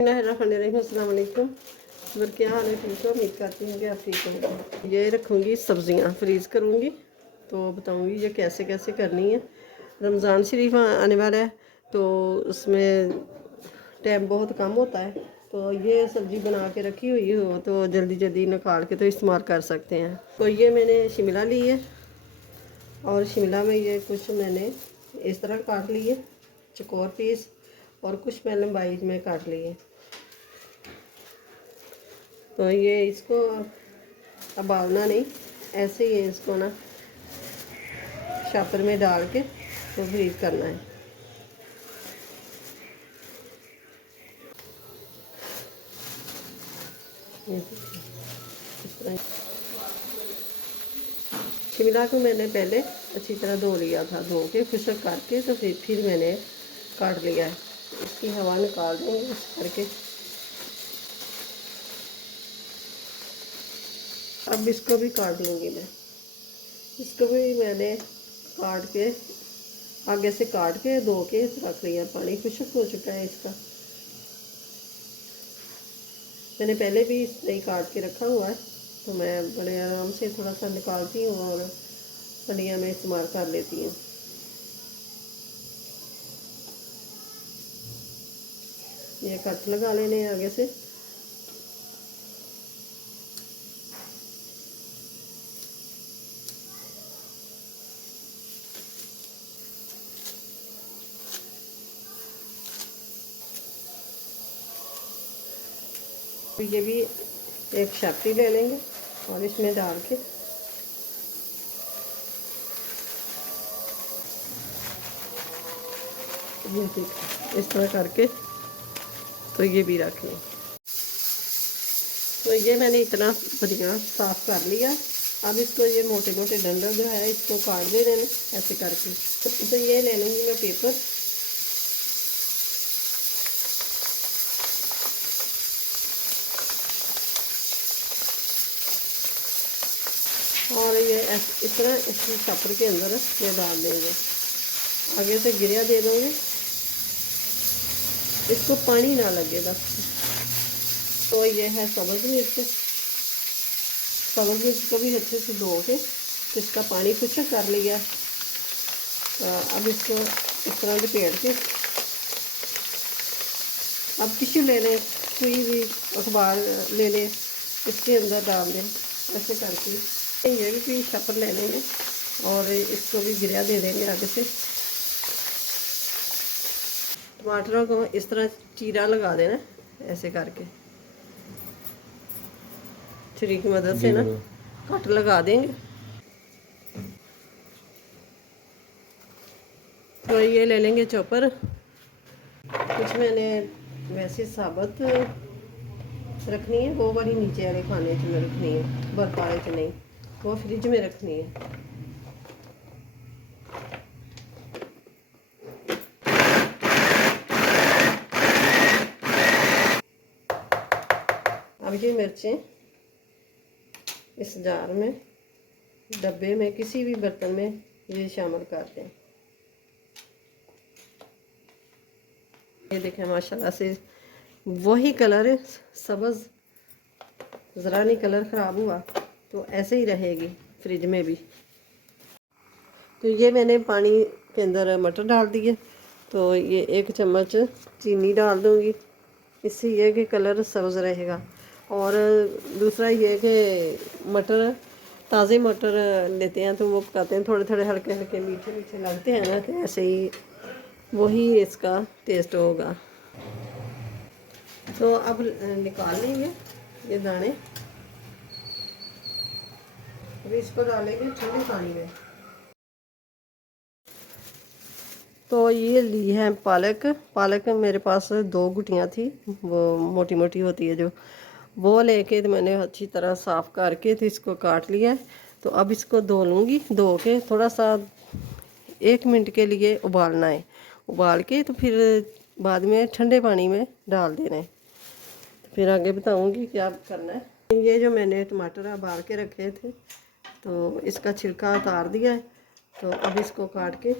क्या हाल है? ठीक है? उम्मीद करती हूँ कि आप ठीक होंगे। ये रखूँगी सब्ज़ियाँ, फ्रीज़ करूँगी। तो बताऊँगी ये कैसे कैसे करनी है। रमज़ान शरीफ आने वाला है तो उसमें टाइम बहुत कम होता है। तो ये सब्ज़ी बना के रखी हुई हो तो जल्दी जल्दी निकाल के तो इस्तेमाल कर सकते हैं। तो ये मैंने शिमला ली है, और शिमला में ये कुछ मैंने इस तरह काट लिए चकोर पीस, और कुछ मैं लंबाई में काट लिए तो ये इसको उबालना नहीं, ऐसे ही इसको ना शापर में डाल के तो फ्रीज करना है। तरह शिमला को मैंने पहले अच्छी तरह धो लिया था, धो के खुशक करके तो फिर फिर मैंने काट लिया है। इसकी हवा निकाल देंगे, इस करके। अब इसको भी काट लूँगी मैं। इसको भी मैंने काट के, आगे से काट के, धो के रख लिया पानी खुशक हो चुका है इसका। मैंने पहले भी इस नहीं काट के रखा हुआ है तो मैं बड़े आराम से थोड़ा सा निकालती हूँ और फलियाँ में इस्तेमाल कर लेती हूँ। ये कट लगा लेने आगे से। तो ये भी एक शापी ले लेंगे और इसमें डाल के। ये देखिए इस तरह करके तो ये भी रख लें। तो ये मैंने इतना बढ़िया साफ़ कर लिया। अब इसको ये मोटे मोटे डंडल जो है, इसको काट दे देने, ऐसे करके। तो ये ले लूँगी मैं पेपर और ये ऐस- इस तरह, इस छापर के अंदर ये डाल देंगे। आगे से गिरिया दे दोगे। इसको पानी ना लगे बस। तो ये है सब्ज़ मिर्च। सब्ज़ मिर्च को भी अच्छे से धो के इसका पानी कुछ कर लिया। तो अब इसको इस तरह लपेट के अब टिश्यू ले लें, कोई भी अखबार ले लें, इसके अंदर डाल दें, ऐसे करके। ये भी छपर ले लेंगे और इसको भी गिरिया दे देंगे आगे से। टमाटरों को इस तरह चीरा लगा देना ऐसे करके। छुरी की मदद से ना कट लगा देंगे। तो ये ले लेंगे चॉपर। कुछ मैंने वैसे साबुत रखनी है वो वाली नीचे वाले खाने में रखनी है बर्फ़ वाले च नहीं। वो फ्रिज में रखनी है। अब ये मिर्चें इस जार में, डब्बे में, किसी भी बर्तन में ये शामिल कर दें ये देखें, माशाल्लाह से वही कलर, सब्ज़ ज़रा नहीं कलर ख़राब हुआ। तो ऐसे ही रहेगी फ्रिज में भी। तो ये मैंने पानी के अंदर मटर डाल दिए। तो ये एक चम्मच चीनी डाल दूँगी। इससे ये कि कलर सब्ज़ रहेगा। और दूसरा ये कि मटर, ताज़े मटर लेते हैं तो वो पकाते हैं थोड़े थोड़े हल्के हल्के मीठे मीठे लगते हैं ना तो ऐसे ही वही इसका टेस्ट होगा। तो अब निकाल लेंगे ये दाने। अभी इसको डालेंगे ठंडे पानी में। तो ये ली है पालक। पालक मेरे पास दो गुटियाँ थी, वो मोटी मोटी होती है जो। वो लेके तो मैंने अच्छी तरह साफ़ करके तो इसको काट लिया तो अब इसको धो लूँगी। धो के थोड़ा सा एक मिनट के लिए उबालना है। उबाल के तो फिर बाद में ठंडे पानी में डाल देना है। तो फिर आगे बताऊँगी क्या करना है। ये जो मैंने टमाटर उबाल के रखे थे तो इसका छिलका उतार दिया है। तो अब इसको काट के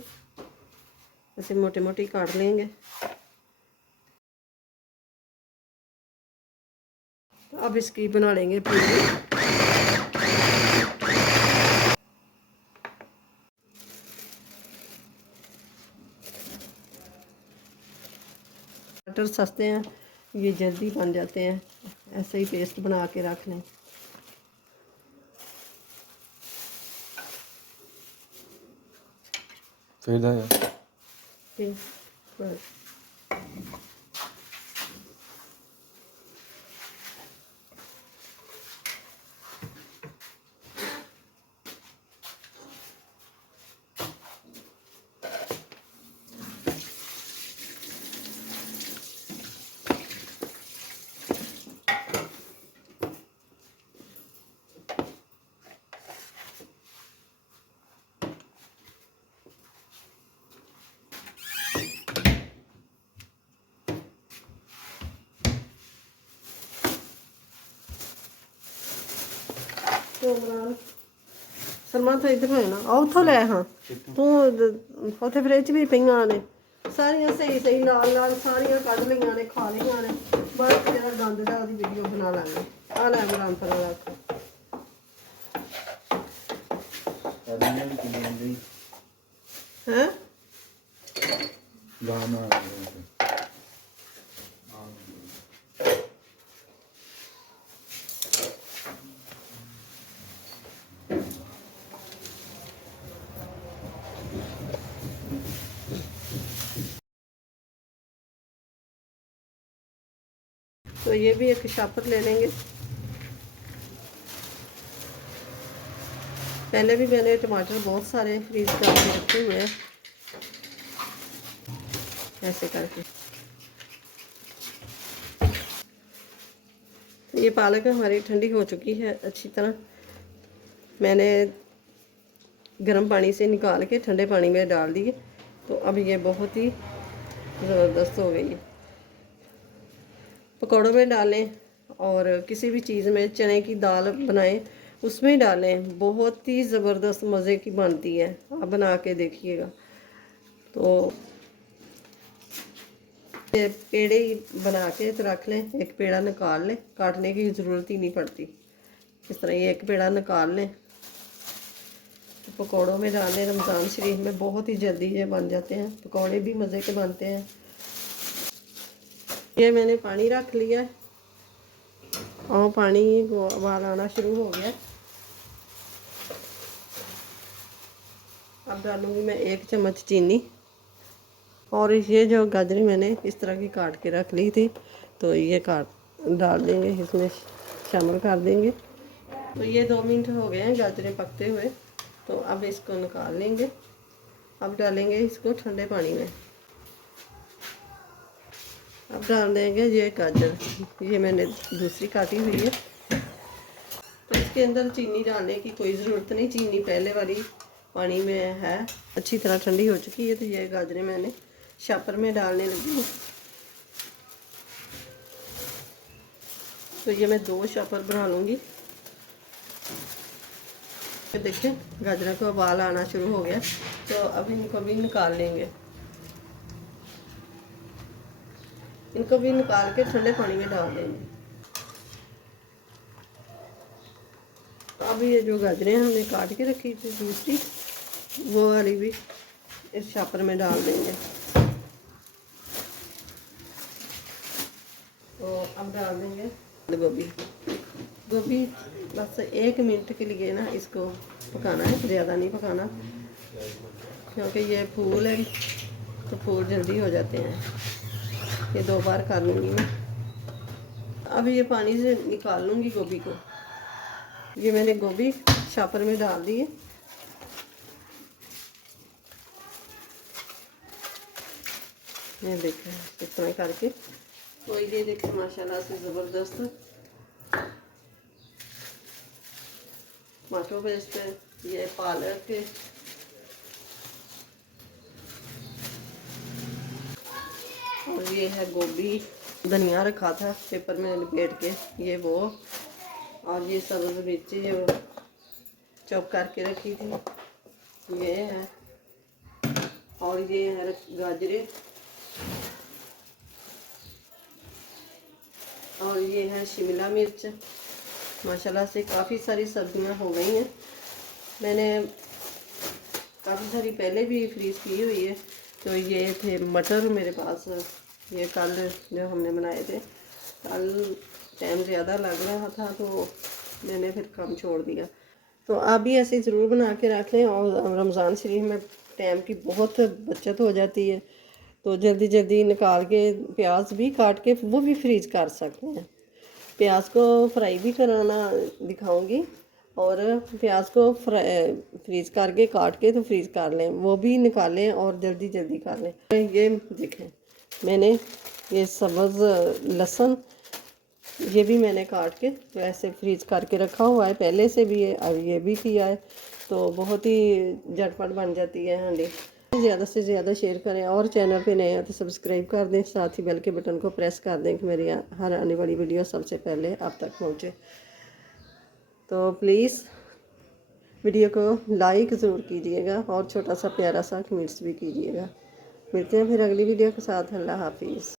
ऐसे मोटे मोटी काट लेंगे। तो अब इसकी बना लेंगे टमाटर सस्ते हैं, ये जल्दी बन जाते हैं। ऐसे ही पेस्ट बना के रख लें। Şeyden ya. Gel. Böyle. Programme. ਸਰਮਾਨ ਤਾਂ ਇੱਧਰ ਹੋਇਆ ਨਾ। ਆ ਉੱਥੋਂ ਲੈ ਹਾਂ। ਤੂੰ ਦ- ਉੱਥੇ ਫ੍ਰਿਜ ਵੀ ਪਈਆਂ ਨੇ। ਸਾਰੀਆਂ ਸਹੀ ਸਹੀ ਲਾਲ ਲਾਲ ਸਾਰੀਆਂ ਕੱਢ ਲਈਆਂ ਨੇ ਖਾ ਲਈਆਂ ਨੇ। ਬਸ ਜਿਹੜਾ ਗੰਦ ਦਾ ਉਹਦੀ ਵੀਡੀਓ ਬਣਾ ਲਾਂਗੇ। ਆ ਲੈ ਬਰਾਮ ਪਰ ਰੱਖ ਕਰਨੀਆਂ ਵੀ ਕਿੰਨੀਆਂ ਹੁੰਦੀਆਂ ਹੈ? ਲਾਮਾ तो ये भी एक शापर ले लेंगे। पहले भी मैंने टमाटर बहुत सारे फ्रीज करके रखे हुए हैं। ऐसे करके। ये पालक हमारी ठंडी हो चुकी है अच्छी तरह। मैंने गर्म पानी से निकाल के ठंडे पानी में डाल दिए। तो अब ये बहुत ही ज़बरदस्त हो गई है। पकौड़ों में डालें और किसी भी चीज़ में चने की दाल बनाएँ, उसमें डालें। बहुत ही ज़बरदस्त मज़े की बनती है। आप बना के देखिएगा। तो पेड़े ही बना के तो रख लें, एक पेड़ा निकाल लें। काटने की ज़रूरत ही नहीं पड़ती। इस तरह ये एक पेड़ा निकाल लें। तो पकौड़ों में डालें। रमज़ान शरीफ में बहुत ही जल्दी ये बन जाते हैं। पकौड़े भी मज़े के बनते हैं। ये मैंने पानी रख लिया और पानी उबाल आना शुरू हो गया अब डालूँगी मैं एक चम्मच चीनी। और ये जो गाजरी मैंने इस तरह की काट के रख ली थी तो ये काट डाल देंगे, इसमें शामिल कर देंगे। तो ये दो मिनट हो गए हैं गाजरें पकते हुए। तो अब इसको निकाल लेंगे। अब डालेंगे इसको ठंडे पानी में। अब डाल देंगे ये गाजर। ये मैंने दूसरी काटी हुई है। तो इसके अंदर चीनी डालने की कोई ज़रूरत नहीं। चीनी पहले वाली पानी में है। अच्छी तरह ठंडी हो चुकी है तो ये गाजरें मैंने शापर में डालने लगी हूँ। तो ये मैं दो शापर बना लूँगी। देखिए, गाजरों को उबाल आना शुरू हो गया। तो अब इनको भी निकाल लेंगे। इनको भी निकाल के ठंडे पानी में डाल देंगे। अब ये जो गाजरें हमने काट के रखी थी दूसरी, वो वाली भी इस छापर में डाल देंगे। तो अब डाल देंगे गोभी। गोभी बस एक मिनट के लिए ना इसको पकाना है, ज़्यादा नहीं पकाना, क्योंकि ये फूल है तो फूल जल्दी हो जाते हैं। ये दो बार कर लूँगी मैं। अब ये पानी से निकाल लूँगी गोभी को। ये मैंने गोभी शापर में डाल दी है। ये देखें इस तरह करके। तो ये देखें, माशाल्लाह से ज़बरदस्त। टमाटो पेस्ट ये पालक और ये है गोभी, धनिया रखा था पेपर में लपेट के, ये वो। और ये सब्ज मिर्च ये चॉप करके रखी थी। ये है। और ये है गाजरे। और ये है शिमला मिर्च। माशाल्लाह से काफ़ी सारी सब्ज़ियाँ हो गई हैं। मैंने काफ़ी सारी पहले भी फ्रीज की हुई है। तो ये थे मटर मेरे पास। ये कल जो हमने बनाए थे, कल टाइम ज़्यादा लग रहा था तो मैंने फिर काम छोड़ दिया। तो आप भी ऐसे ज़रूर बना के रख लें और रमज़ान शरीफ में टाइम की बहुत बचत हो जाती है। तो जल्दी जल्दी निकाल के प्याज भी काट के वो भी फ्रीज कर सकते हैं। प्याज को फ्राई भी कराना दिखाऊँगी और प्याज को फ्रीज करके काट के तो फ्रीज कर लें, वो भी निकालें और जल्दी जल्दी कर लें। ये देखें। मैंने ये सब्ज़, लहसुन, ये भी मैंने काट के ऐसे फ्रीज करके रखा हुआ है। पहले से भी है, अब ये भी किया है तो बहुत ही झटपट बन जाती है हांडी। ज़्यादा से ज़्यादा शेयर करें और चैनल पे नए हैं तो सब्सक्राइब कर दें, साथ ही बेल के बटन को प्रेस कर दें कि मेरी हर आने वाली वीडियो सबसे पहले आप तक पहुँचे। तो प्लीज़ वीडियो को लाइक ज़रूर कीजिएगा और छोटा सा प्यारा सा कमेंट्स भी कीजिएगा। मिलते हैं फिर अगली वीडियो के साथ। अल्लाह हाफिज़।